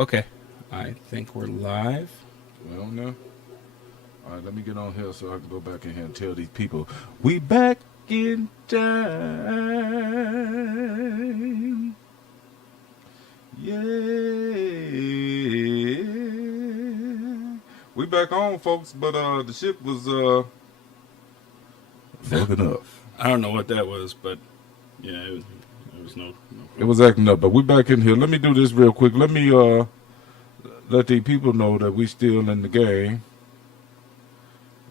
okay. I think we're live. Well, no. All right, let me get on here so I can go back in here and tell these people we back in time. Yeah. We back on, folks, but the ship was fucking up. I don't know what that was, but yeah, it was no. It was acting up, but we back in here. Let me do this real quick. Let me let the people know that we still in the game.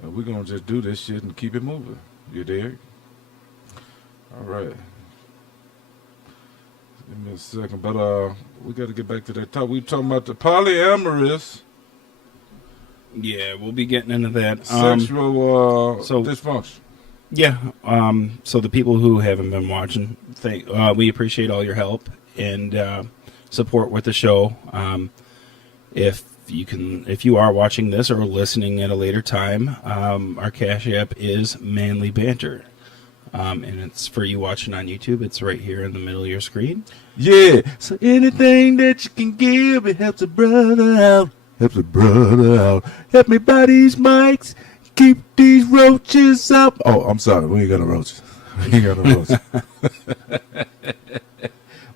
We're gonna just do this shit and keep it moving. You dig? All right. Give me a second, but we got to get back to that top. We talking about the polyamorous. Yeah, we'll be getting into that. Sexual dysfunction. Yeah. So the people who haven't been watching, we appreciate all your help and support with the show. If you are watching this or listening at a later time, our Cash App is Manly Banter. And it's for you watching on YouTube. It's right here in the middle of your screen. Yeah. So anything that you can give, it helps a brother out. Helps a brother out. Help me buy these mics. Keep these roaches up. Oh, I'm sorry. We ain't got no roaches. We ain't got no roaches.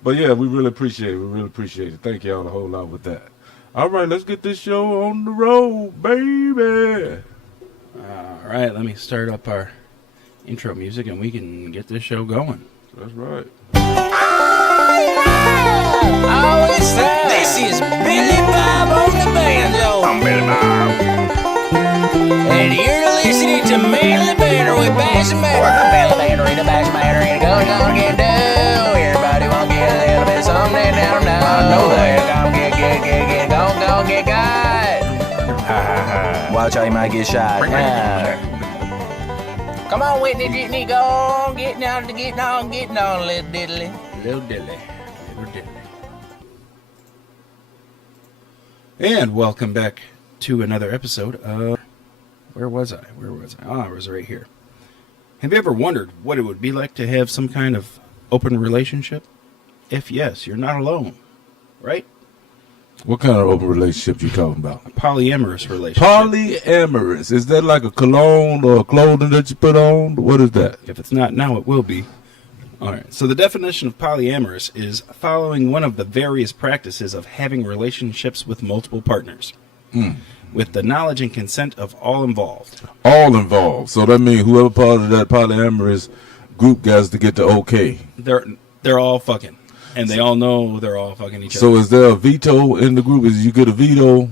But yeah, we really appreciate it. We really appreciate it. Thank y'all a whole lot with that. All right, let's get this show on the road, baby. All right, let me start up our intro music and we can get this show going. That's right. Oh, it's time. This is Billy Bob on the banjo. I'm Billy Bob. And you're listening to Manly Banter with Bass and Banter. Manly Banter in the Bass and Banter and gonna get down. Everybody want to get a little bit of something down now. I know that. Gonna get got. Watch how you might get shot. Come on, Whitney, Whitney, go on, getting on, little diddly. Little dilly. And welcome back to another episode of... Where was I? I was right here. Have you ever wondered what it would be like to have some kind of open relationship? If yes, you're not alone, right? What kind of open relationship you talking about? A polyamorous relationship. Polyamorous. Is that like a cologne or a clothing that you put on? What is that? If it's not now, it will be. All right. So the definition of polyamorous is following one of the various practices of having relationships with multiple partners, with the knowledge and consent of all involved. All involved. So that means whoever part of that polyamorous group gets to get the okay. They're all fucking. And they all know they're all fucking each other. So is there a veto in the group? Is you get a veto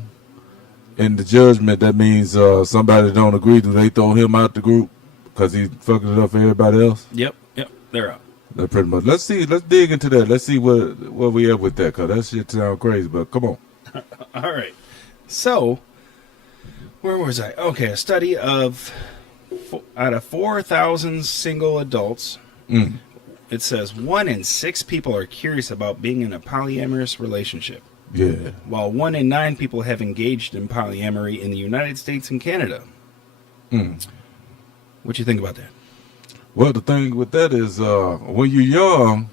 in the judgment, that means somebody don't agree, do they throw him out the group because he's fucking it up for everybody else? Yep, they're out. That pretty much. Let's dig into that. Let's see where we at with that, because that shit sounds crazy, but come on. All right. So, where was I? Okay, a study of out of 4,000 single adults, it says 1 in 6 people are curious about being in a polyamorous relationship. Yeah. While 1 in 9 people have engaged in polyamory in the United States and Canada. What you think about that? Well, the thing with that is, when you're young,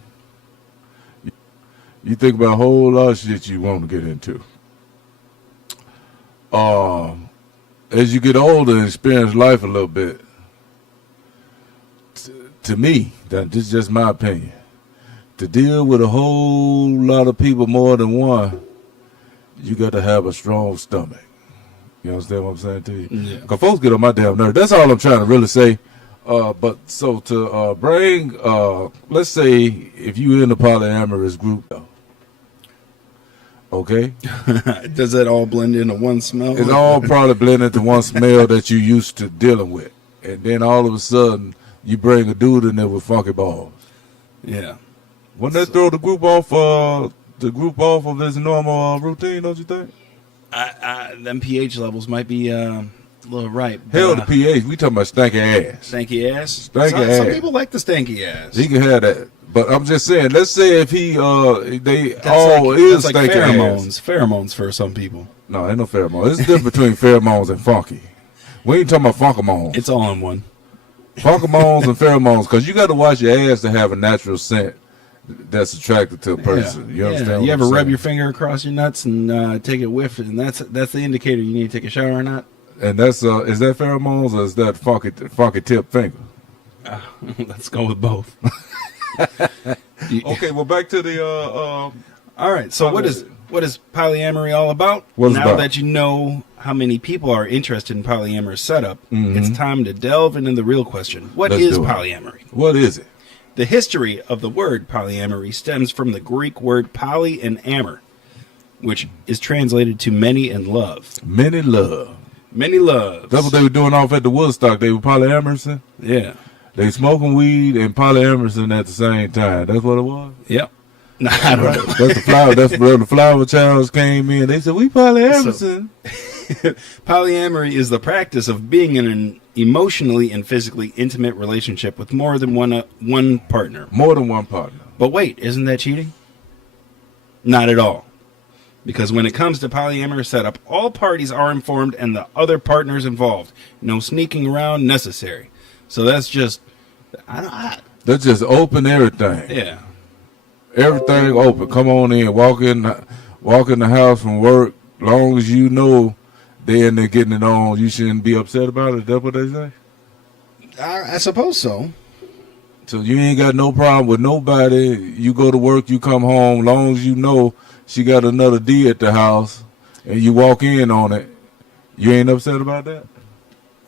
you think about a whole lot of shit you want to get into. As you get older and experience life a little bit, to me, this is just my opinion, to deal with a whole lot of people more than one, you got to have a strong stomach. You understand what I'm saying to you? Yeah. Because folks get on my damn nerves. That's all I'm trying to really say. But so to bring, let's say if you in a polyamorous group, okay? Does that all blend into one smell? It's all probably blended into one smell that you used to dealing with. And then all of a sudden, you bring a dude in there with funky balls. Yeah. Wouldn't that throw the group off of its normal routine, don't you think? Them pH levels might be a little right. Hell, the pH, we talking about stanky ass. Stanky ass? Stanky Some ass. people like the stanky ass. He can have that. But I'm just saying, let's say if he, is that's like stanky pheromones. ass. Pheromones for some people. No, ain't no pheromones. There's a difference between pheromones and funky. We ain't talking about funkamones. It's all in one. Funkamones and pheromones, because you got to wash your ass to have a natural scent that's attracted to a person. You understand? You what ever I'm rub saying? your finger across your nuts and take a whiff, and that's the indicator you need to take a shower or not. And that's is that pheromones or is that funky tip finger? Let's go with both. Okay, well back to the All right. So what is polyamory all about? What is now about? that you know how many people are interested in polyamorous setup, Mm-hmm. it's time to delve into the real question. What Let's is do it. polyamory? what is it? The history of the word polyamory stems from the Greek word poly and amor, which is translated to many and love. Many love. Many loves. That's what they were doing off at the Woodstock. They were polyamorous. Yeah. They smoking weed and polyamorous at the same time. That's what it was. Yep. Nah, I don't know. That's the flower. That's where the flower childs came in. They said we polyamorous. Polyamory is the practice of being in an emotionally and physically intimate relationship with more than one partner. More than one partner. But wait, isn't that cheating? Not at all. Because when it comes to polyamorous setup, all parties are informed and the other partners involved. No sneaking around necessary. So that's just, That's just open everything. yeah. Everything open. Come on in. Walk in the house from work. Long as you know they in there getting it on, you shouldn't be upset about it. That's what they say. I suppose so. So you ain't got no problem with nobody. You go to work, you come home. Long as you know she got another D at the house, and you walk in on it, you ain't upset about that.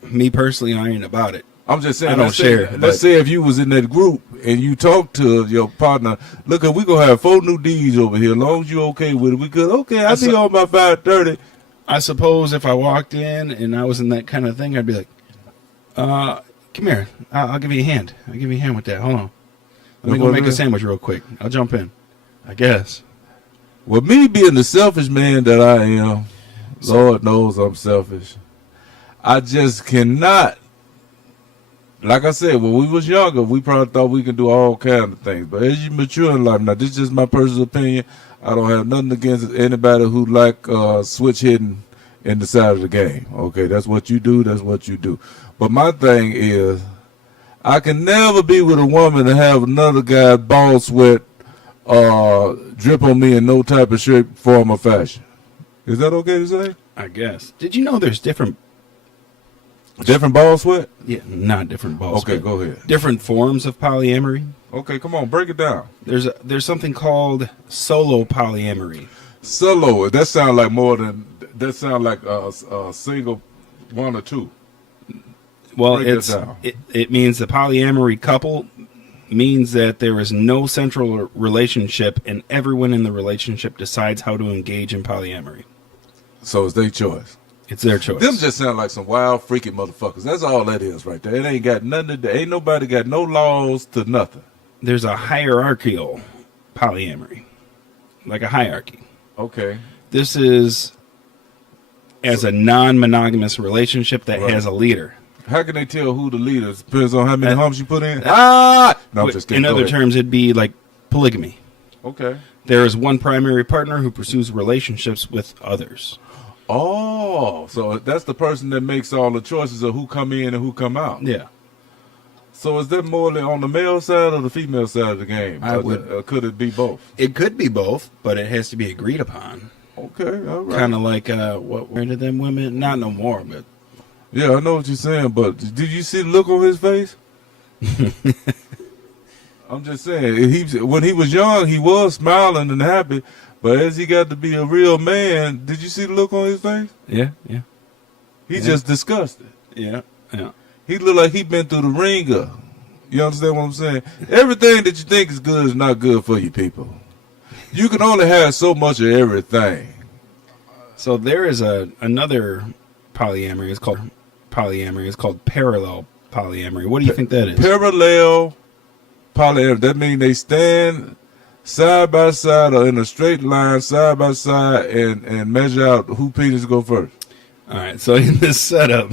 Me personally, I ain't about it. I'm just saying. I don't let's share, Say, but- let's say if you was in that group and you talk to your partner, look, we gonna have 4 new D's over here. Long as you okay with it, we good. Okay, I'll be on by 5:30. I suppose if I walked in and I was in that kind of thing, I'd be like, come here. I'll give you a hand. I'll give you a hand with that. Hold on. Let me go make a sandwich real quick. I'll jump in. I guess. Well, me being the selfish man that I am, Lord knows I'm selfish. I just cannot. Like I said, when we was younger, we probably thought we could do all kind of things. But as you mature in life, now this is just my personal opinion. I don't have nothing against anybody who like switch hitting in the side of the game. Okay, that's what you do. That's what you do. But my thing is, I can never be with a woman and have another guy's ball sweat drip on me in no type of shape, form, or fashion. Is that okay to say? I guess. Did you know there's different Ball sweat? Yeah, not different balls. Okay, but go ahead. different forms of polyamory? Okay, come on, break it down. There's something called solo polyamory. Solo, that sounds like more than, that sounds like a single one or two. Well, Break that down. it means the polyamory couple means that there is no central relationship and everyone in the relationship decides how to engage in polyamory. So it's their choice. It's their choice. Them just sound like some wild, freaky motherfuckers. That's all that is right there. It ain't got nothing to do. Ain't nobody got no laws to nothing. There's a hierarchical polyamory, like a hierarchy. Okay. This is as a non-monogamous relationship that Right. has a leader. How can they tell who the leader is? Depends on how many Uh, humps you put in. No, I'm just kidding. In Go other ahead. terms, it'd be like polygamy. Okay. There is one primary partner who pursues relationships with others. Oh, so that's the person that makes all the choices of who come in and who come out. Yeah. So is that more on the male side or the female side of the game? Could it be both? It could be both, but it has to be agreed upon. Okay, all right. Kind of like where did them women? Not no more, but Yeah, I know what you're saying, but did you see the look on his face? I'm just saying, when he was young, he was smiling and happy, but as he got to be a real man, did you see the look on his face? yeah. He's just disgusted. Yeah. He looked like he been through the ringer. You understand what I'm saying? Everything that you think is good is not good for you people. You can only have so much of everything. So there is another polyamory. It's called polyamory. It's called parallel polyamory. What do you think that is? Parallel polyamory. That means they stand side by side or in a straight line, side by side, and measure out who penis go first. All right. So in this setup,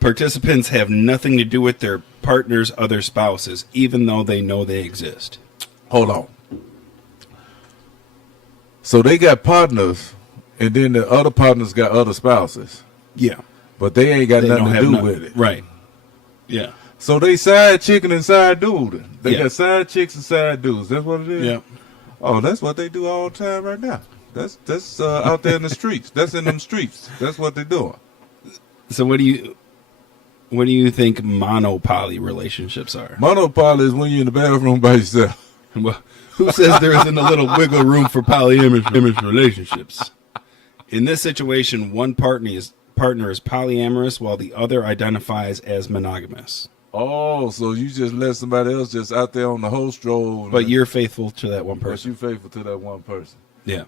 participants have nothing to do with their partner's other spouses, even though they know they exist. Hold on. So they got partners, and then the other partners got other spouses, Yeah. but they ain't got They nothing don't to have do no- with it. Right. Yeah. So they side chicken and side dude. They Yeah. got side chicks and side dudes. That's what it is? Yeah. Oh, that's what they do all the time right now. That's out there in the streets. That's in them streets. That's what they're doing. So what do you think monopoly relationships are? Monopoly is when you're in the bathroom by yourself. Well, who says there isn't a little wiggle room for polyamorous relationships? In this situation, one partner is polyamorous while the other identifies as monogamous. Oh, so you just let somebody else just out there on the whole stroll. But you're faithful to that one But person. you faithful to that one person. Yeah.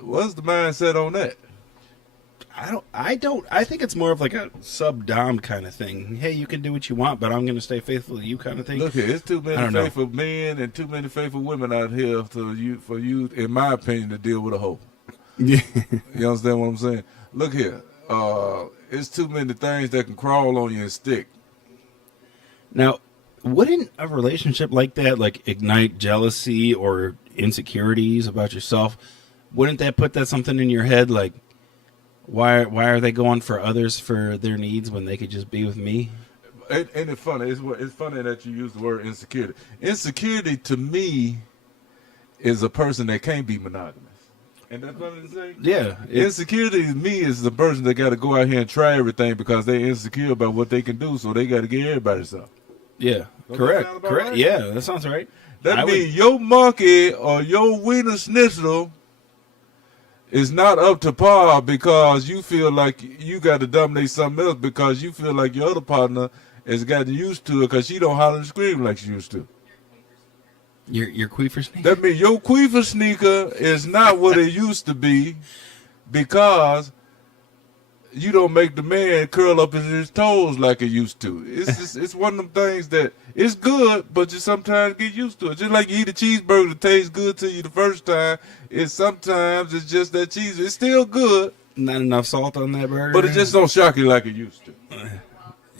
What's the mindset on that? I think it's more of like a sub-dom kind of thing. Hey, you can do what you want, but I'm going to stay faithful to you kind of thing. Look here, it's too I many don't know. faithful men and too many faithful women out here for you, in my opinion, to deal with a hoe. Yeah. You understand what I'm saying? Look here, it's too many things that can crawl on you and stick. Now, wouldn't a relationship like that like ignite jealousy or insecurities about yourself? Wouldn't that put that something in your head like, why are they going for others for their needs when they could just be with me? Ain't it funny? It's funny that you use the word insecurity. Insecurity to me is a person that can't be monogamous. And that's funny to say? Yeah. Insecurity to me is the person that got to go out here and try everything because they're insecure about what they can do, so they got to get everybody something. Yeah. Don't that Correct. sound about Correct. right? Yeah, that sounds right. That means your monkey or your wiener schnitzel is not up to par because you feel like you got to dominate something else because you feel like your other partner has gotten used to it because she don't holler and scream like she used to. Your queefer snake. That means your queefer sneaker is not what it used to be because you don't make the man curl up in his toes like it used to. It's just, it's one of them things that it's good, but you sometimes get used to it. Just like you eat a cheeseburger that tastes good to you the first time, sometimes it's just that cheese. It's still good, Not enough salt on that burger. but it just don't shock you like it used to.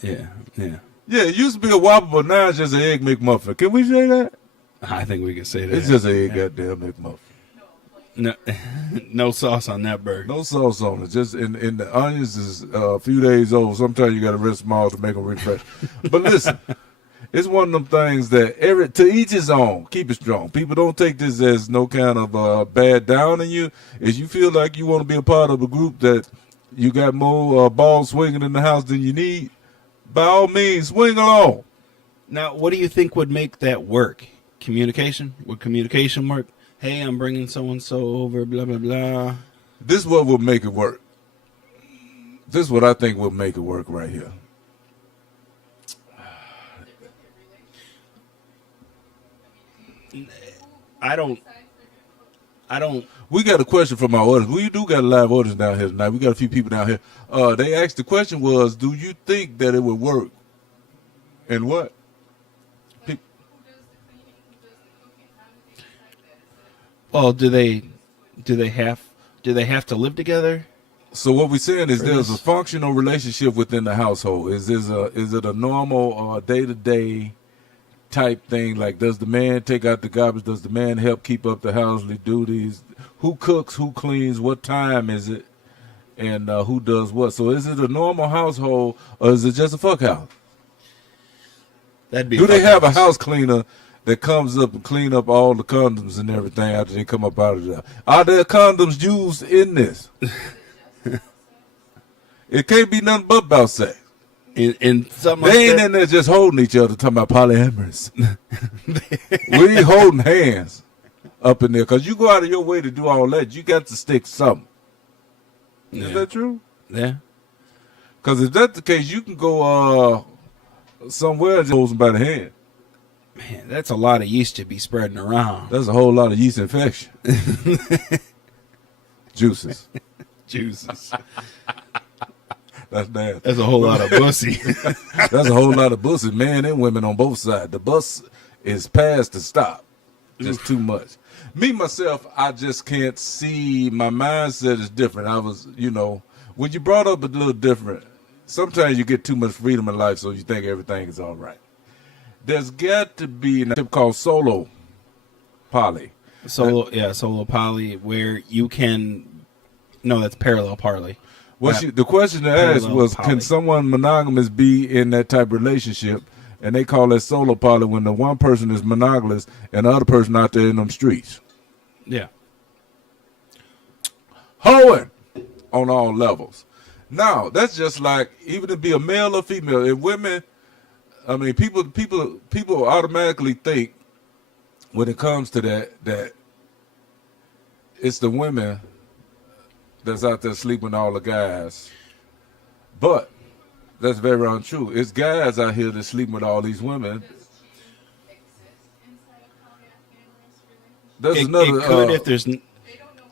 Yeah. Yeah. Yeah, it used to be a Whopper, but now it's just an Egg McMuffin. Can we say that? I think we could say that. It's just an Egg goddamn McMuffin. No, no sauce on that burger. No sauce on it. Just in the onions is a few days old. Sometimes you got to rest them all to make them refresh. But listen, it's one of them things that to each his own. Keep it strong. People don't take this as no kind of bad down in you. If you feel like you want to be a part of a group that you got more balls swinging in the house than you need, by all means, swing along. Now, what do you think would make that work? Communication? Would communication work? Hey, I'm bringing so-and-so over, blah, blah, blah. This is what will make it work. This is what I think will make it work right here. I don't. We got a question from our audience. We do got a live audience down here tonight. We got a few people down here. They asked the question was, do you think that it would work? And what? Well, do they have to live together? So what we're saying is For there's this? a functional relationship within the household. Is it a normal day-to-day type thing? Like, does the man take out the garbage? Does the man help keep up the household duties? Who cooks? Who cleans? What time is it? And who does what? So is it a normal household or is it just a fuck house? That'd be. Do they fucking have a nice. house cleaner that comes up and clean up all the condoms and everything after they come up out of there? Are there condoms used in this? It can't be nothing but about sex. In something like They ain't that? in there just holding each other talking about polyamorous. We ain't holding hands up in there because you go out of your way to do all that. You got to stick something. Yeah. Is that true? Yeah. Because if that's the case, you can go somewhere and just hold somebody's hand. Man, that's a lot of yeast to be spreading around. That's a whole lot of yeast infection. Juices. Jesus. That's nasty. That's a whole lot of pussy. That's a whole lot of buses, men and women on both sides. The bus is past the stop. Just too much. Me, myself, I just can't see. My mindset is different. I was, when you brought up a little different, sometimes you get too much freedom in life, so you think everything is all right. There's got to be a tip called solo poly. Solo poly, where you can. No, that's parallel poly. The question to ask Parallel was, poly. can someone monogamous be in that type of relationship? and they call that solo poly when the one person is monogamous and the other person out there in them streets. Yeah. Hoeing on all levels. Now, that's just like, even to be a male or female, if women, I mean, people automatically think when it comes to that it's the women that's out there sleeping with all the guys. But that's very untrue. It's guys out here that's sleeping with all these women. There's another. It could if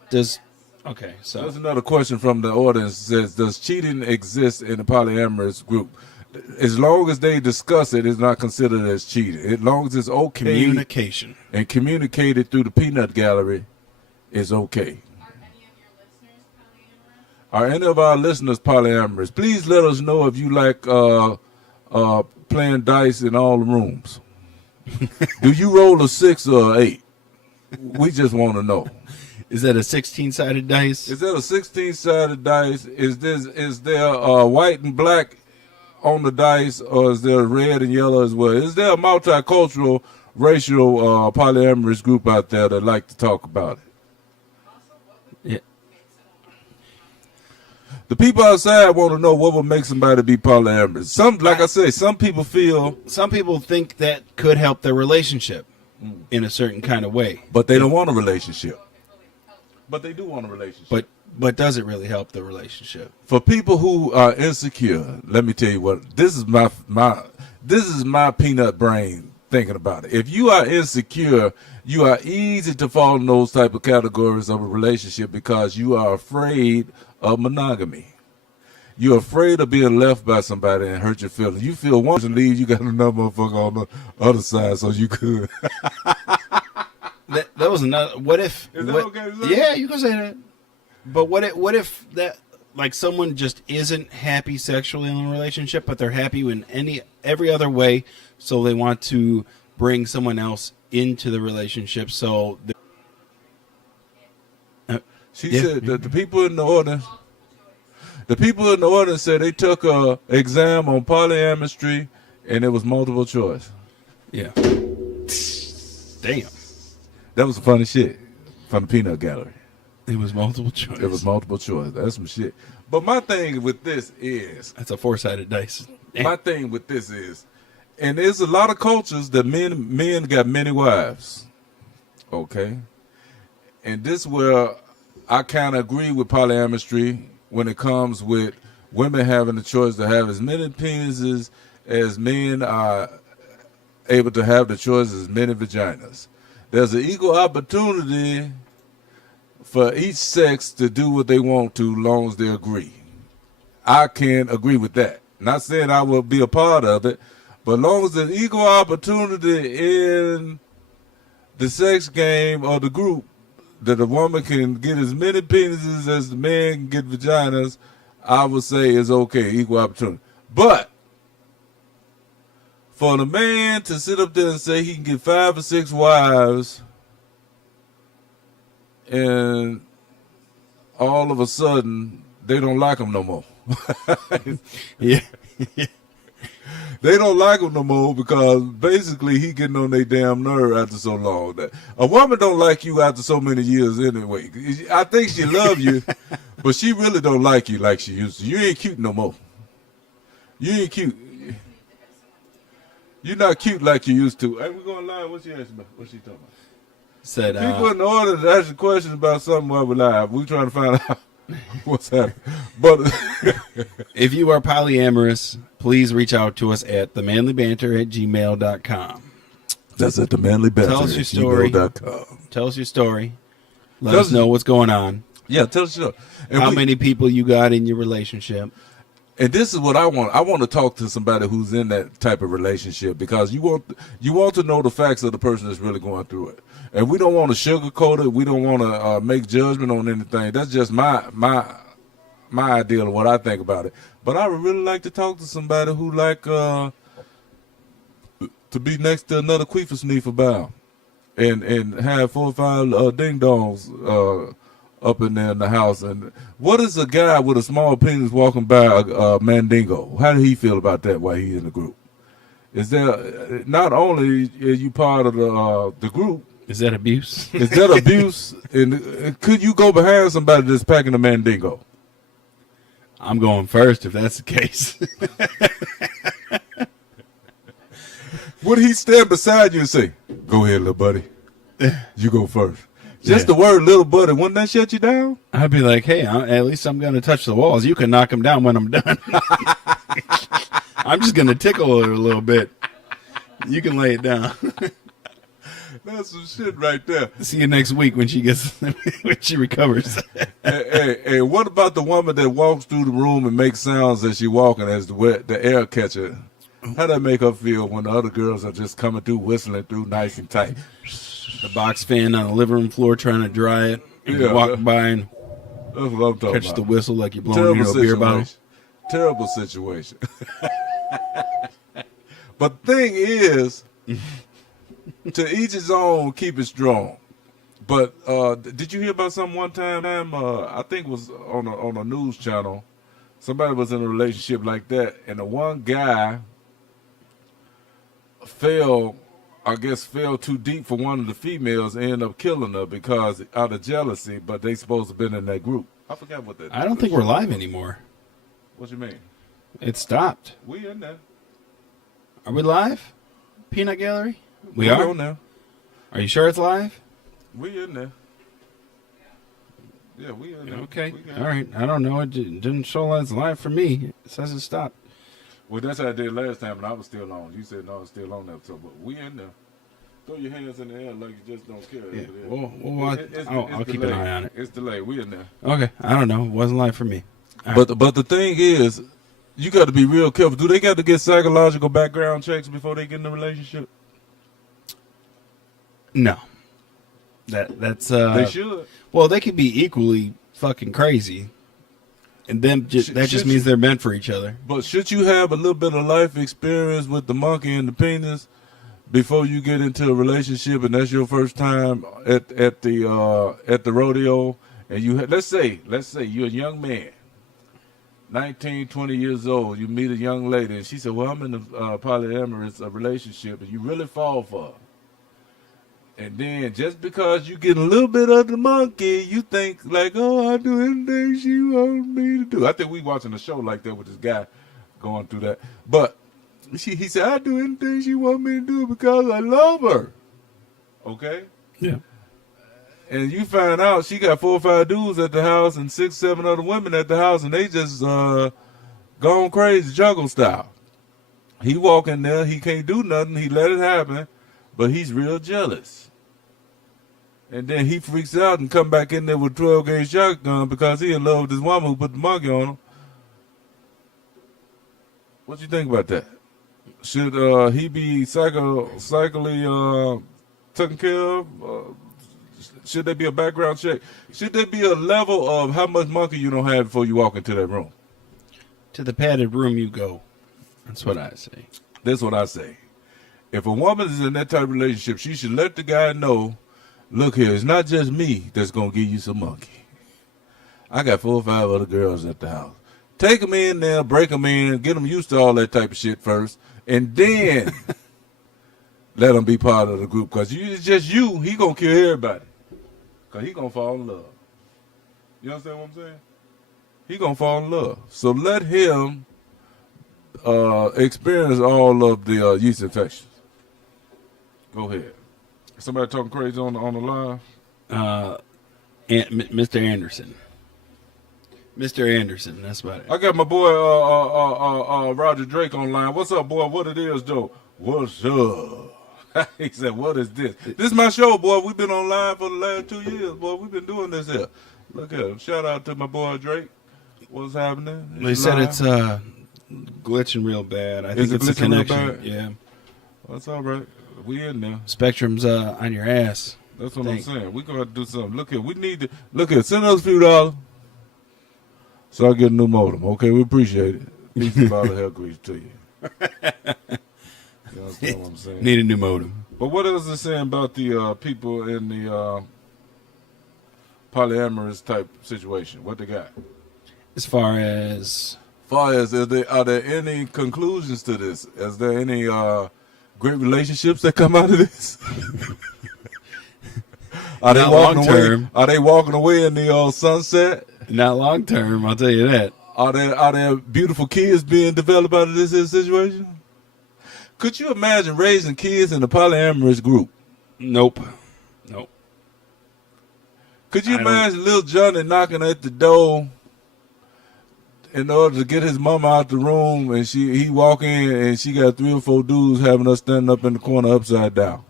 there's. Okay, so there's another question from the audience. Says, does cheating exist in the polyamorous group? As long as they discuss it, it's not considered as cheating. As long as it's okay, communication and communicated through the peanut gallery, is okay. Are any of our listeners polyamorous? Please let us know if you like playing dice in all the rooms. Do you roll a 6 or 8? We just want to know. Is that a 16-sided dice? Is that a 16-sided dice? Is there white and black on the dice, or is there red and yellow as well? Is there a multicultural, racial, polyamorous group out there that like to talk about it? Yeah. The people outside want to know what would make somebody be polyamorous. Like I say, some people think that could help their relationship in a certain kind of way. But they don't want a relationship. But they do want a relationship. But does it really help the relationship? For people who are insecure, let me tell you what, this is my peanut brain thinking about it. If you are insecure, you are easy to fall in those type of categories of a relationship because you are afraid of monogamy. You're afraid of being left by somebody and hurt your feelings. You feel once you leave, you got another motherfucker on the other side, so you could. That was another. What if? Is that okay to say? Yeah, you can say that. But what if that, like, someone just isn't happy sexually in a relationship, but they're happy in every other way, so they want to bring someone else into the relationship. So she said that the people in the audience said they took a exam on polyamorous and it was multiple choice. Yeah. Damn. That was some funny shit from the peanut gallery. It was multiple choice. It was multiple choice. That's some shit. But my thing with this is, that's a 4-sided dice. Damn. My thing with this is, and there's a lot of cultures that men got many wives. Okay? And this where I kind of agree with polyamorous when it comes with women having the choice to have as many penises as men are able to have the choice as many vaginas. There's an equal opportunity for each sex to do what they want to, long as they agree. I can agree with that. Not saying I will be a part of it, but long as there's equal opportunity in the sex game or the group, that a woman can get as many penises as the man can get vaginas, I would say is okay, equal opportunity. But for the man to sit up there and say he can get 5 or 6 wives, and all of a sudden they don't like him no more. Yeah. They don't like him no more because basically he getting on their damn nerve after so long. A woman don't like you after so many years anyway. I think she love you, but she really don't like you like she used to. You ain't cute no more. You ain't cute. You're not cute like you used to. Hey, we're going live. What's she asking about? What's she talking about? Said people in the audience asking questions about something while we're live. We're trying to find out what's happening. But if you are polyamorous, please reach out to us at themanlybanter@gmail.com. That's at themanlybanter@gmail.com. Tell us your story. Tell us your story. Let us know what's going on. Yeah, tell us your story. How many people you got in your relationship. And this is what I want. I want to talk to somebody who's in that type of relationship because you want to know the facts of the person that's really going through it. And we don't want to sugarcoat it. We don't want to make judgment on anything. That's just my idea of what I think about it. But I would really like to talk to somebody who like to be next to another queefer sniffer bow and have 4 or 5 ding dongs up in there in the house. And what is a guy with a small penis walking by a mandingo? How do he feel about that while he's in the group? Is there not only are you part of the group? Is that abuse? Is that abuse? And could you go behind somebody that's packing a mandingo? I'm going first if that's the case. Would he stand beside you and say, "Go ahead, little buddy, you go first"? Just the word "little buddy," wouldn't that shut you down? I'd be like, hey, at least I'm going to touch the walls. You can knock them down when I'm done. I'm just going to tickle it a little bit. You can lay it down. That's some shit right there. See you next week when she recovers. Hey, what about the woman that walks through the room and makes sounds as she walking as the air catcher? How that make her feel when the other girls are just coming through, whistling through nice and tight? The box fan on the living room floor trying to dry it. And you walk by and that's what I'm talking catch about. the whistle like you're blowing into a beer bottle. Terrible situation. But the thing is, to each his own, keep it strong. But did you hear about something one time? I think it was on a news channel. Somebody was in a relationship like that, and the one guy fell too deep for one of the females and ended up killing her because out of jealousy, but they supposed to have been in that group. I forgot what that is. I don't think we're live anymore. What you mean? It stopped. We in there. Are we live? Peanut Gallery? We We are? on there. Are you sure it's live? We in there. Yeah, we in there. Okay. We got All it. right. I don't know. It didn't show it's live for me. It says it stopped. Well, that's how I did last time, and I was still on. You said no, I was still on that. So, but we in there. Throw your hands in the air like you just don't care. Yeah. It's I'll keep an eye on it. It's delayed. We in there. Okay. I don't know. It wasn't live for me. But the thing is, you got to be real careful. Do they got to get psychological background checks before they get in a relationship? No. That's They should. Well, they could be equally fucking crazy, and then that just means they're meant for each other. But should you have a little bit of life experience with the monkey and the penis before you get into a relationship, and that's your first time at the rodeo, and you let's say you're a young man, 19, 20 years old, you meet a young lady, and she said, "Well, I'm in a polyamorous relationship," and you really fall for her. And then just because you get a little bit of the monkey, you think like, "Oh, I'll do anything she wants me to do." I think we watching a show like that with this guy going through that. But he said, "I'll do anything she wants me to do because I love her." Okay? Yeah. And you find out she got 4 or 5 dudes at the house and 6, 7 other women at the house, and they just gone crazy, jungle style. He walk in there, he can't do nothing, he let it happen, but he's real jealous. And then he freaks out and come back in there with 12-gauge shotgun because he in love with this woman who put the monkey on him. What you think about that? Should he be psychically taken care of? Should there be a background check? Should there be a level of how much monkey you don't have before you walk into that room? To the padded room you go. That's what I say. That's what I say. If a woman is in that type of relationship, she should let the guy know, "Look here, it's not just me that's going to give you some monkey. I got 4 or 5 other girls at the house. Take them in there, break them in, get them used to all that type of shit first, and then let them be part of the group. Because it's just you, he going to kill everybody. Because he going to fall in love." You understand what I'm saying? He going to fall in love. So let him experience all of the yeast infections. Go ahead. Somebody talking crazy on the line? Mr. Anderson. Mr. Anderson, that's about it. I got my boy Roger Drake online. What's up, boy? What it is, though? What's up? He said, "What is this?" This is my show, boy. We've been online for the last 2 years, boy. We've been doing this here. Look at him. Shout out to my boy Drake. What's happening? They said it's glitching real bad. I think it's a glitching real connection. bad? Yeah. That's all right. We in there. Spectrum's on your ass. That's what I'm saying. We're going to do something. Look here. We need to. Look here. Send us a few dollars so I get a new modem. Okay? We appreciate it. Peace and bottle of hell grease to you. You understand what I'm saying? Need a new modem. But what is it saying about the people in the polyamorous type situation? What they got? As far as Far as are there any conclusions to this? Is there any great relationships that come out of this? Are they Not walking long away? term. Are they walking away in the sunset? Not long term, I'll tell you that. Are there beautiful kids being developed out of this situation? Could you imagine raising kids in a polyamorous group? Nope. Could you I don't- imagine little Johnny knocking at the door in order to get his mama out the room, and he walk in and she got 3 or 4 dudes having us standing up in the corner upside down?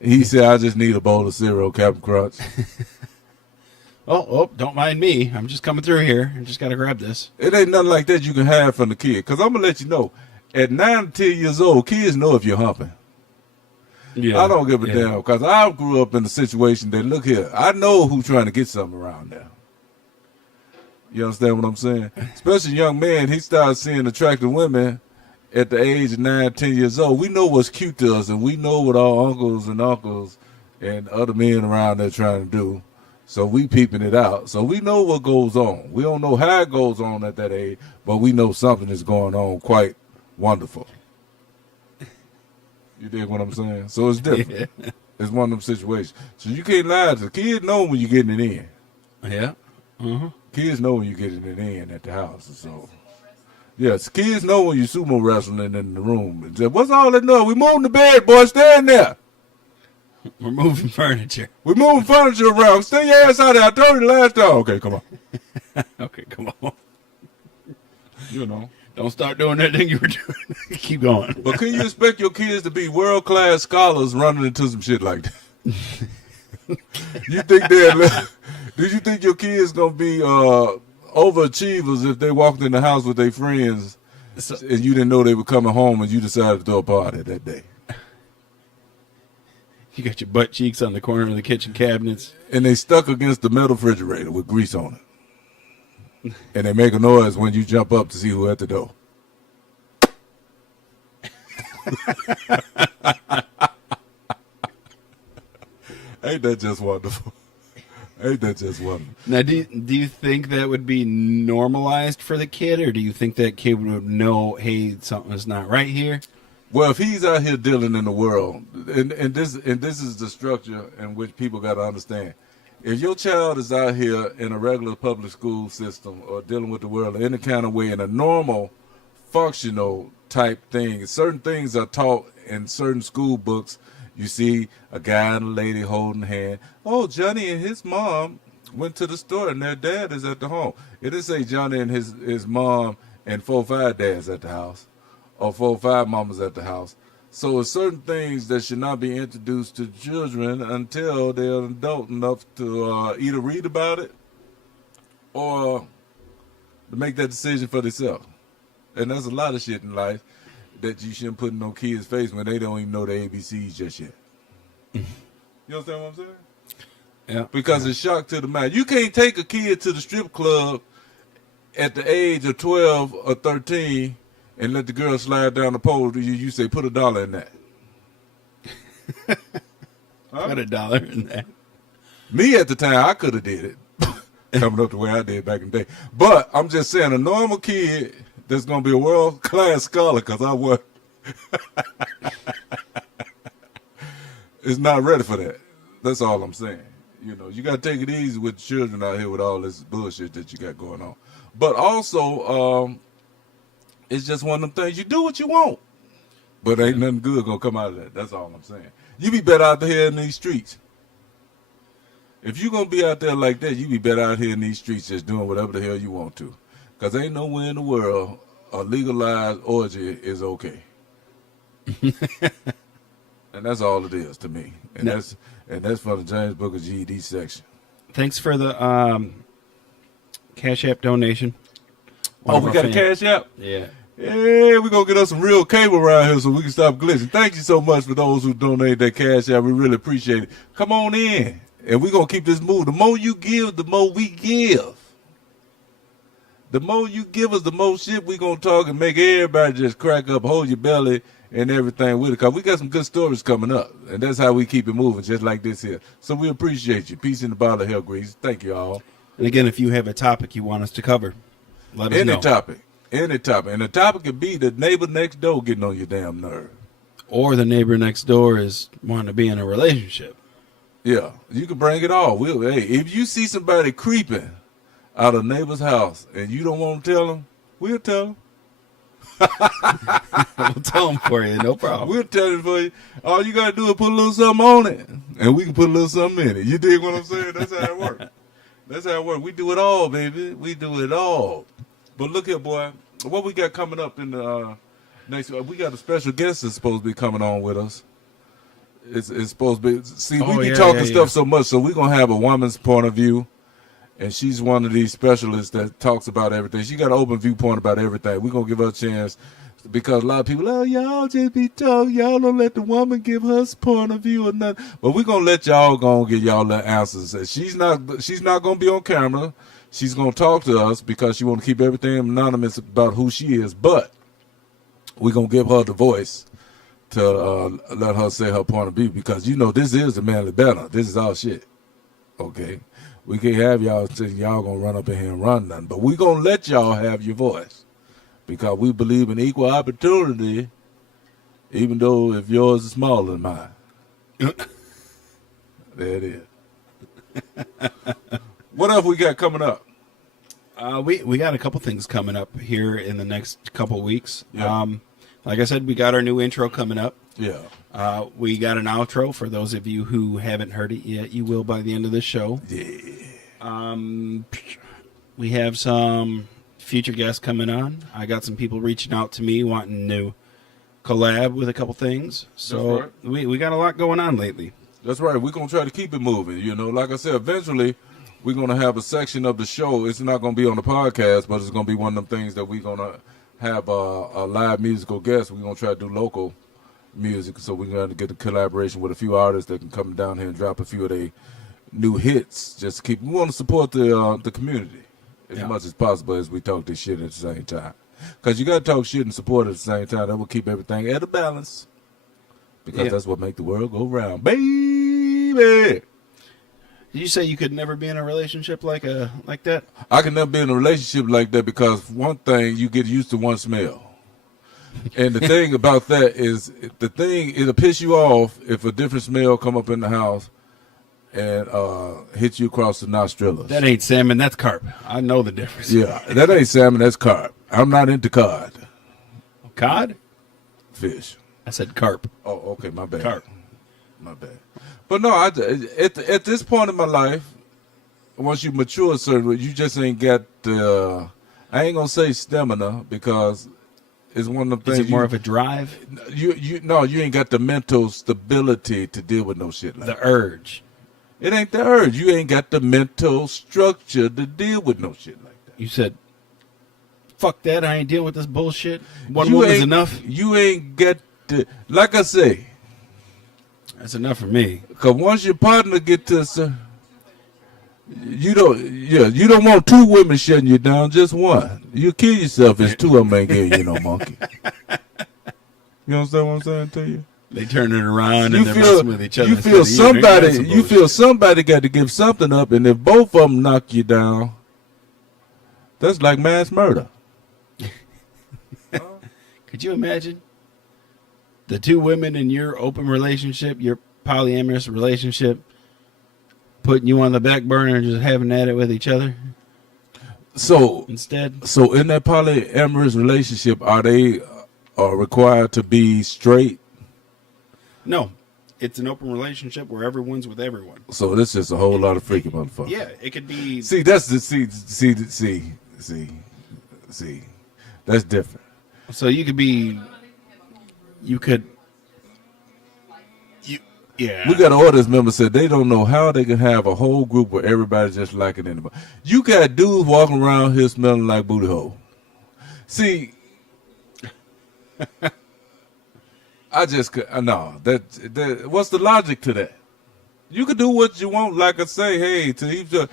He said, "I just need a bowl of cereal, Captain Crunch." Oh, don't mind me. I'm just coming through here. I just got to grab this. It ain't nothing like that you can have from the kid. Because I'm going to let you know, at 9 to 10 years old, kids know if you're humping. Yeah. I don't give a damn, because I grew up in a situation that, look here, I know who's trying to get something around there. You understand what I'm saying? Especially young man, he starts seeing attractive women at the age of 9, 10 years old. We know what's cute to us, and we know what our uncles and other men around there trying to do. So we peeping it out. So we know what goes on. We don't know how it goes on at that age, but we know something is going on quite wonderful. You dig what I'm saying? So it's different. It's one of them situations. So you can't lie to the kids. Know when you're getting it in. Yeah. Kids know when you're getting it in at the house. So yes, kids know when you're sumo wrestling in the room. It's like, what's all that noise? We moving the bed, boy. Stand there. We're moving furniture. We moving furniture around. Stay your ass out there. I told you last time. Okay, come on. Okay, come on. You know. Don't start doing that thing you were doing. Keep going. But can you expect your kids to be world-class scholars running into some shit like that? You think do you think your kids gonna be overachievers if they walked in the house with their friends and you didn't know they were coming home and you decided to throw a party that day? You got your butt cheeks on the corner of the kitchen cabinets. And they stuck against the metal refrigerator with grease on it. And they make a noise when you jump up to see who at the door. Ain't that just wonderful? Ain't that just wonderful? Now, do you think that would be normalized for the kid, or do you think that kid would know, hey, something's not right here? Well, if he's out here dealing in the world, and this is the structure in which people got to understand. If your child is out here in a regular public school system or dealing with the world in any kind of way in a normal, functional type thing, certain things are taught in certain school books. You see a guy and a lady holding hand. Oh, Johnny and his mom went to the store and their dad is at the home. It didn't say Johnny and his mom and 4 or 5 dads at the house or 4 or 5 mamas at the house. So there's certain things that should not be introduced to children until they're adult enough to either read about it or to make that decision for themselves. And there's a lot of shit in life that you shouldn't put in no kids' face when they don't even know the ABCs just yet. You understand what I'm saying? Yeah. Because it's shock to the mind. You can't take a kid to the strip club at the age of 12 or 13 and let the girl slide down the pole to you. You say, put $1 in that. Put $1 in that. Me at the time, I could have did it. Coming up the way I did back in the day. But I'm just saying, a normal kid that's going to be a world-class scholar, because I was, is not ready for that. That's all I'm saying. You know, you got to take it easy with children out here with all this bullshit that you got going on. But also, it's just one of them things. You do what you want. But ain't nothing good going to come out of that. That's all I'm saying. You be better out here in these streets. If you going to be out there like that, you be better out here in these streets just doing whatever the hell you want to. Because ain't nowhere in the world a legalized orgy is okay. And that's all it is to me. And that's from the James Booker GED section. Thanks for the Cash App donation. Oh, we got a Cash App? Yeah. Yeah, we're going to get us some real cable around here so we can stop glitching. Thank you so much for those who donate that Cash App. We really appreciate it. Come on in. And we're going to keep this moving. The more you give, the more we give. The more you give us, the more shit we going to talk and make everybody just crack up, hold your belly and everything with it. Because we got some good stories coming up. And that's how we keep it moving, just like this here. So we appreciate you. Peace in the bottle of hell grease. Thank you all. And again, if you have a topic you want us to cover, let us Any know. topic. Any topic. And the topic could be the neighbor next door getting on your damn nerve. Or the neighbor next door is wanting to be in a relationship. Yeah, you can bring it all. Hey, if you see somebody creeping out of neighbor's house and you don't want to tell them, we'll tell them. We'll tell them for you, no problem. We'll tell it for you. All you got to do is put a little something on it, and we can put a little something in it. You dig what I'm saying? That's how it works. That's how it works. We do it all, baby. We do it all. But look here, boy. What we got coming up in the next week? We got a special guest that's supposed to be coming on with us. It's supposed to be. See, we be talking stuff so much, so we're going to have a woman's point of view. And she's one of these specialists that talks about everything. She got an open viewpoint about everything. We're going to give her a chance because a lot of people, oh, y'all just be talking. Y'all don't let the woman give her point of view or nothing. But we're going to let y'all go and get y'all the answers. She's not going to be on camera. She's going to talk to us because she want to keep everything anonymous about who she is. But we're going to give her the voice to let her say her point of view because, this is the Manly Banter. This is our shit. Okay? We can't have y'all saying y'all going to run up in here and run nothing. But we're going to let y'all have your voice because we believe in equal opportunity, even though if yours is smaller than mine. There it is. What else we got coming up? We got a couple things coming up here in the next couple weeks. Yeah. Like I said, we got our new intro coming up. Yeah. We got an outro for those of you who haven't heard it yet. You will by the end of the show. Yeah. We have some future guests coming on. I got some people reaching out to me wanting to collab with a couple things. So right. we got a lot going on lately. That's right. We're going to try to keep it moving. Like I said, eventually we're going to have a section of the show. It's not going to be on the podcast, but it's going to be one of them things that we're going to have a live musical guest. We're going to try to do local music, so we're going to get a collaboration with a few artists that can come down here and drop a few of their new hits. Just we want to support the community as much as possible as we talk this shit at the same time. Because you got to talk shit and support at the same time. That will keep everything at a balance. Because that's what make the world go round, baby. Did you say you could never be in a relationship like that? I can never be in a relationship like that because one thing, you get used to one smell. And the thing about that is, it'll piss you off if a different smell come up in the house and hit you across the nostrils. That ain't salmon, that's carp. I know the difference. Yeah, that ain't salmon, that's carp. I'm not into cod. Cod? Fish. I said carp. Oh, okay, my bad. Carp. My bad. But no, at this point in my life, once you mature, you just ain't got I ain't gonna say stamina because it's one of the things. Is it more of a drive? You ain't got the mental stability to deal with no shit like The that. urge. It ain't the urge. You ain't got the mental structure to deal with no shit like that. You said, fuck that, I ain't dealing with this bullshit. One woman's enough. You ain't got the, like I say, That's enough for me. because once your partner get to you don't want two women shutting you down, just one. You kill yourself if two of them ain't giving you no monkey. You understand what I'm saying to you? They turn it around and they're messing with each other. You feel somebody got to give something up, and if both of them knock you down, that's like mass murder. Could you imagine the two women in your open relationship, your polyamorous relationship, putting you on the back burner and just having at it with each other So instead? So in that polyamorous relationship, are they required to be straight? No. It's an open relationship where everyone's with everyone. So this is a whole lot of freaking motherfuckers. Yeah, it could be. See, that's the see. That's different. So you could be. Yeah. We got an audience member said they don't know how they can have a whole group where everybody's just liking anybody. You got dudes walking around here smelling like booty hole. See, I just no. That what's the logic to that? You can do what you want. Like I say, hey, to each other,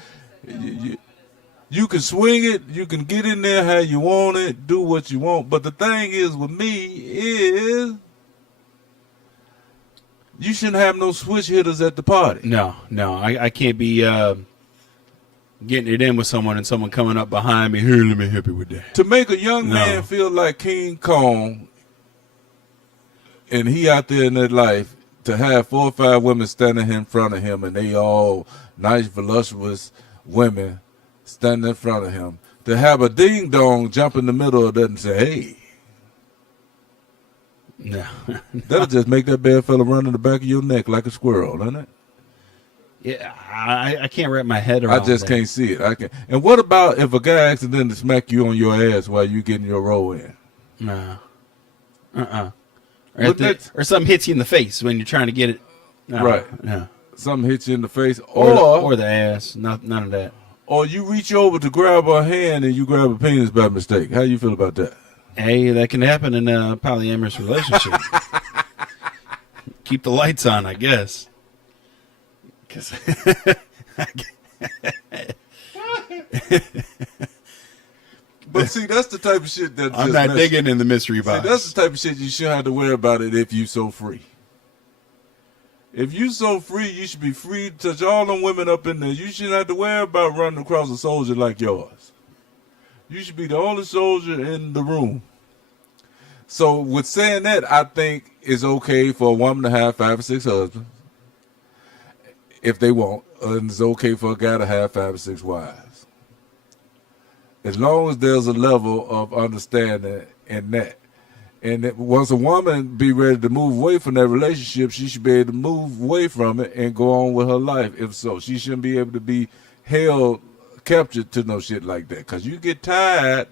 you can swing it. You can get in there how you want it. Do what you want. But the thing is with me is, you shouldn't have no switch hitters at the party. No, I can't be getting it in with someone and someone coming up behind me. Here, let me help you with that. To make a young No. man feel like King Kong, and he out there in that life, to have 4 or 5 women standing in front of him, and they all nice, voluptuous women standing in front of him, to have a ding dong jump in the middle of that and say, "Hey," No. that'll just make that bad fella run in the back of your neck like a squirrel, doesn't it? Yeah, I can't wrap my head around I just that. can't see it. I can. And what about if a guy accidentally smack you on your ass while you getting your roll in? No. Or, Wouldn't that- or something hits you in the face when you're trying to get it. No, Right. No. Something hits you in the face, Or the ass. None of that. or you reach over to grab her hand and you grab a penis by mistake. How you feel about that? Hey, that can happen in a polyamorous relationship. Keep the lights on, I guess. 'Cause But see, that's the type of shit that I'm not digging in the mystery box. See, that's the type of shit you shouldn't have to worry about it if you so free. If you so free, you should be free to touch all them women up in there. You shouldn't have to worry about running across a soldier like yours. You should be the only soldier in the room. So with saying that, I think it's okay for a woman to have 5 or 6 husbands if they want, and it's okay for a guy to have 5 or 6 wives. As long as there's a level of understanding in that. And once a woman be ready to move away from that relationship, she should be able to move away from it and go on with her life. If so, she shouldn't be able to be held, captured to no shit like that. Because you get tired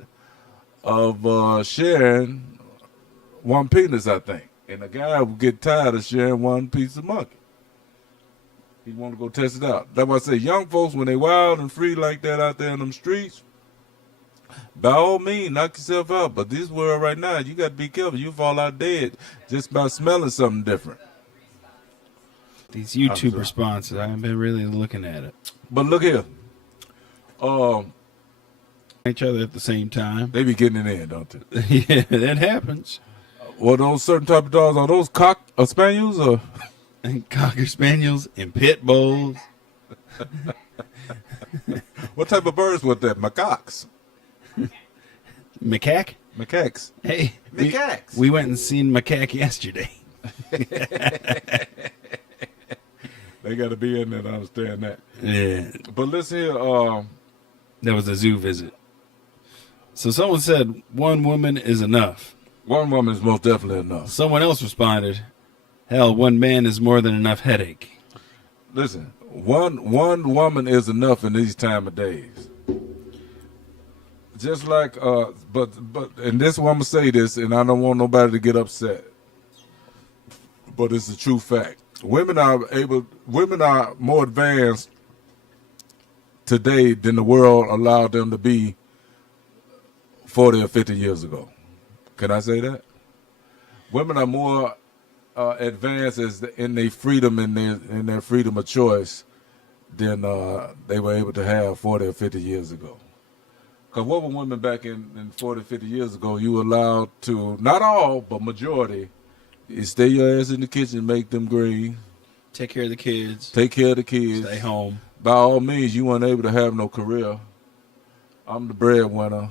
of sharing one penis, I think. And a guy will get tired of sharing one piece of monkey. He want to go test it out. That's why I say young folks, when they wild and free like that out there in them streets, by all means, knock yourself out. But this world right now, you got to be careful. You fall out dead just by smelling something different. These YouTube responses, I haven't been really looking at it. But look here. Each other at the same time. They be getting it in, don't they? Yeah, that happens. Well, those certain type of dogs, are those cock or spaniels or? And Cocker Spaniels and Pit Bulls. What type of birds was that? Macaques. Macaque? Macaques. Hey, Macaques. we went and seen macaque yesterday. They got to be in there to understand that. Yeah, But listen here. that was a zoo visit. So someone said one woman is enough. One woman is most definitely enough. Someone else responded, hell, one man is more than enough headache. Listen, one woman is enough in these time of days. Just like, but, and this one I'm gonna say this, and I don't want nobody to get upset, but it's a true fact. Women are more advanced today than the world allowed them to be 40 or 50 years ago. Can I say that? Women are more advanced in their freedom in their freedom of choice than they were able to have 40 or 50 years ago. Because what were women back in 40, 50 years ago? You were allowed to, not all, but majority, you stay your ass in the kitchen, make them green, Take care of the kids. take care of the kids. Stay home. By all means, you weren't able to have no career. I'm the breadwinner.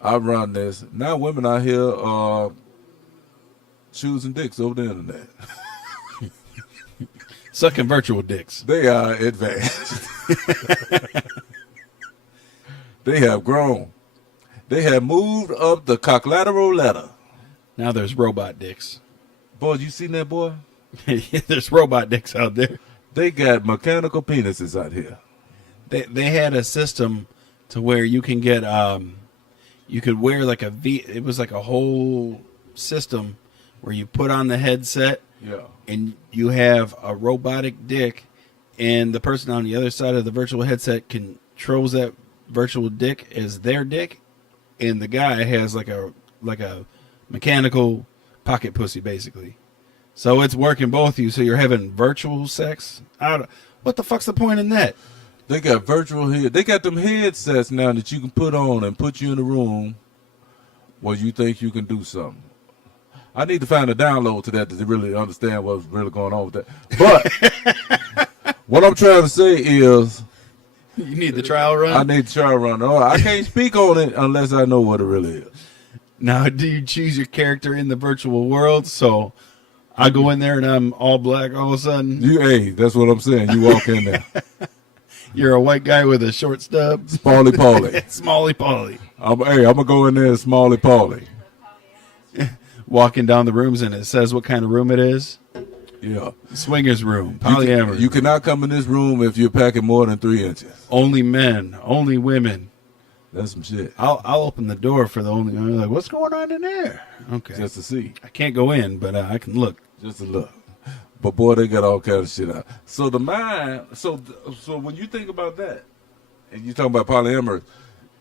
I run this. Now women out here choosing dicks over the internet. Sucking virtual dicks. They are advanced. They have grown. They have moved up the cocklateral ladder. Now there's robot dicks. Boy, you seen that, boy? There's robot dicks out there. They got mechanical penises out here. They had a system to where you can get you could wear like it was like a whole system where you put on the headset Yeah. and you have a robotic dick, and the person on the other side of the virtual headset controls that virtual dick as their dick, and the guy has like a mechanical pocket pussy basically. So it's working both of you. So you're having virtual sex. What the fuck's the point in that? They got virtual head. They got them headsets now that you can put on and put you in a room where you think you can do something. I need to find a download to that to really understand what's really going on with that. But what I'm trying to say is You need the trial run? I need to try to run. Oh, I can't speak on it unless I know what it really is. Now, do you choose your character in the virtual world? So I go in there and I'm all black all of a sudden. Hey, that's what I'm saying. You walk in there. You're a white guy with a short stub. Smalley Polly. Smalley Polly. I'm going to go in there as Smalley Polly. Walking down the rooms and it says what kind of room it is. Yeah. Swingers room. Polyamorous. You cannot come in this room if you're packing more than 3 inches. Only men. Only women. That's some shit. I'll open the door for the only. I'm like, what's going on in there? Okay. Just to see. I can't go in, but I can look. Just to look. But boy, they got all kind of shit out. So the mind, so when you think about that, and you talk about polyamorous,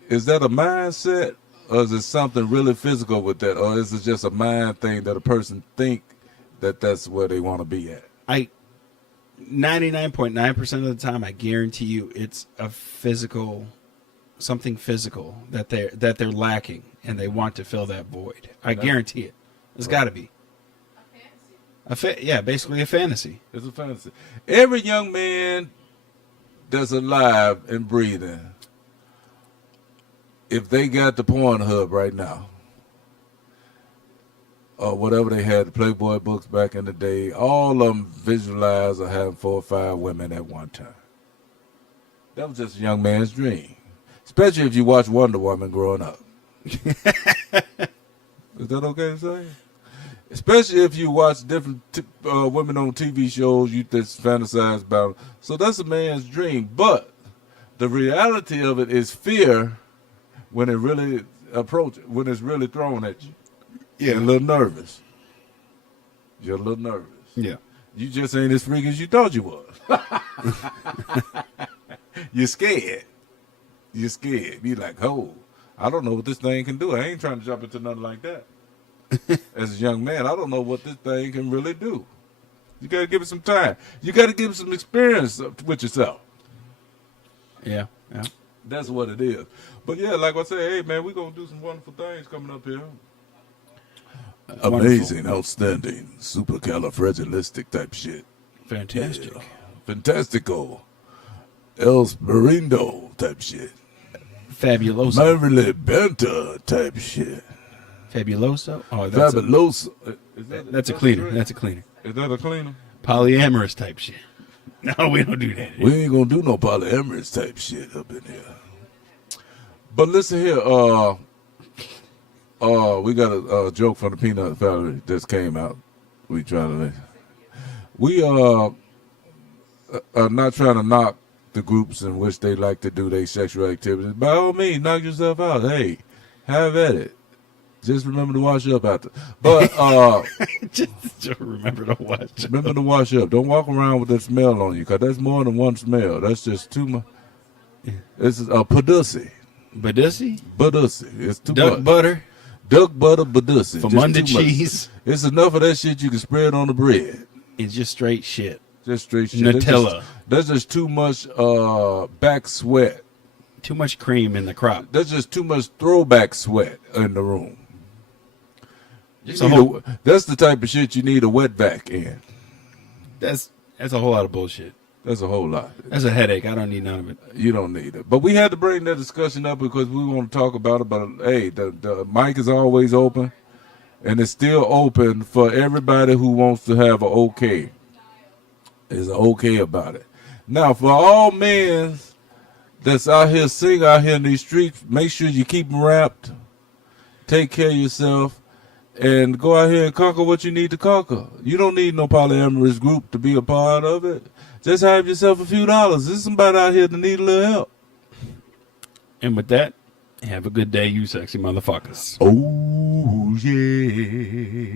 is that a mindset, or is it something really physical with that, or is it just a mind thing that a person think that that's where they want to be at? 99.9% of the time, I guarantee you, it's a physical, something physical that they're lacking, and they want to fill that void. I guarantee it. It's got to be. Yeah, basically a fantasy. It's a fantasy. Every young man that's alive and breathing, if they got the Pornhub right now, or whatever they had, the Playboy books back in the day, all of them visualize or having 4 or 5 women at one time. That was just a young man's dream, especially if you watch Wonder Woman growing up. Is that okay to say? Especially if you watch different women on TV shows, you just fantasize about them. So that's a man's dream. But the reality of it is fear when it really when it's really thrown at you. Yeah. You're a little nervous. You're a little nervous. Yeah. You just ain't as freaky as you thought you was. You're scared. You're scared. You're like, oh, I don't know what this thing can do. I ain't trying to jump into nothing like that. As a young man, I don't know what this thing can really do. You got to give it some time. You got to give it some experience with yourself. Yeah. That's what it is. But yeah, like I say, hey man, we're going to do some wonderful things coming up here. Amazing, outstanding, supercalifragilistic type shit. Fantastic. Yeah. Fantastico. El Sperindo type shit. Fabuloso. Polyamorous Banter type shit. Fabuloso? Oh, that's Fabuloso. that's a cleaner. That's a cleaner. Is that a cleaner? Polyamorous type shit. No, we don't do that. We ain't gonna do no polyamorous type shit up in here. But listen here, we got a joke from the Peanut Gallery that came out. We are not trying to knock the groups in which they like to do their sexual activities. By all means, knock yourself out. Hey, have at it. Just remember to wash up after. But just remember to wash up. Remember to wash up. Don't walk around with that smell on you, because that's more than one smell. That's just too much. It's Badussy. Badussy? Badussy. It's too Duck much. butter? Duck butter Badussy. From Just under too much. cheese? It's enough of that shit you can spread on the bread. It's just straight shit. Just straight shit. Nutella. That's just too much back sweat. Too much cream in the crop. That's just too much throwback sweat in the room. That's the type of shit you need a wet vac in. That's a whole lot of bullshit. That's a whole lot. That's a headache. I don't need none of it. You don't need it. But we had to bring that discussion up because we want to talk about it. But hey, the mic is always open, and it's still open for everybody who wants to have an okay. Is okay about it. Now, for all men that's out here sing out here in these streets, make sure you keep them wrapped. Take care of yourself. And go out here and conquer what you need to conquer. You don't need no polyamorous group to be a part of it. Just have yourself a few dollars. There's somebody out here that need a little help. And with that, have a good day, you sexy motherfuckers. Oh, yeah.